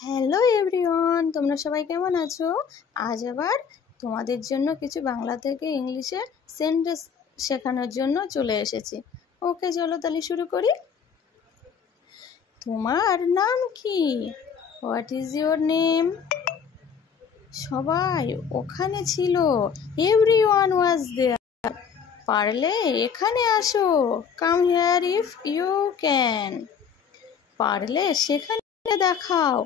Hello everyone, তোমরা সবাই কেমন আছো? আজ আবার তোমাদের জন্য কিছু বাংলা থেকে ইংলিশে সেন্টেন্স শেখানোর জন্য চলে এসেছি। ওকে, চলো তাহলে শুরু করি। তোমার নাম কি? What is your name? সবাই ওখানে ছিল। Everyone was there. পারলে এখানে আসো। Come here if you can. পারলে সেখানে দেখাও।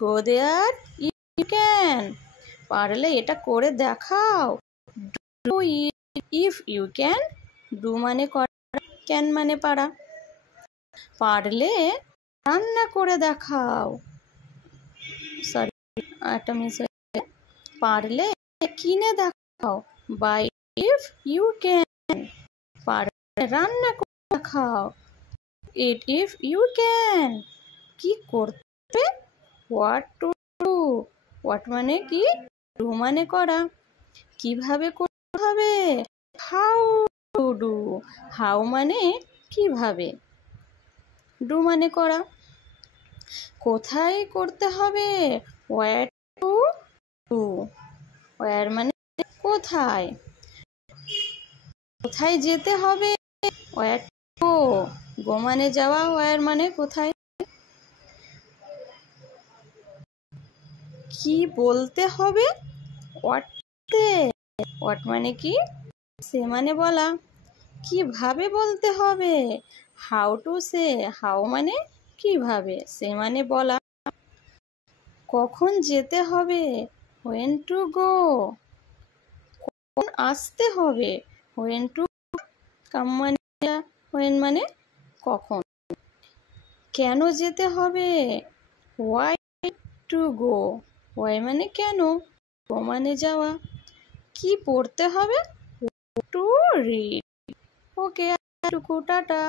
Go there you can. পারলে এটা করে দেখাও। Do if you can. Do মানে করা, ক্যান মানে পারা। পারলে রান্না করে দেখাও। সরি, একটা মিস হয়ে। পারলে কিনে দেখাও। Buy if you can. পারলে রান্না করে দেখাও। Eat if you can. কি করতে? What to do. হোয়াট মানে কি, ডু মানে করা। কিভাবে করতে হবে? How to do. হাউ মানে কিভাবে, ডু মানে করা। কোথায় করতে হবে? Wire to do. ওয়্যার মানে কোথায়। কোথায় যেতে হবে? Wire to go. গো মানে যাওয়া, ওয়্যার মানে কোথায়। কি বলতে হবে? What say. হোয়াট মানে কি, সে মানে বলা। কিভাবে বলতে হবে? How to say. হাউ মানে কিভাবে, সে মানে বলা। কখন যেতে হবে? When to go. কখন আসতে হবে? হোয়েন টু কাম মানে হোয়েন মানে কখন। কেন যেতে হবে? Why to go. হোয়াই মানে কেন, গো মানে যাওয়া। কি পড়তে হবে? To read. Okay, tata.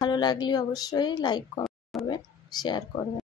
ভালো লাগলে অবশ্যই লাইক করবেন, শেয়ার করবেন।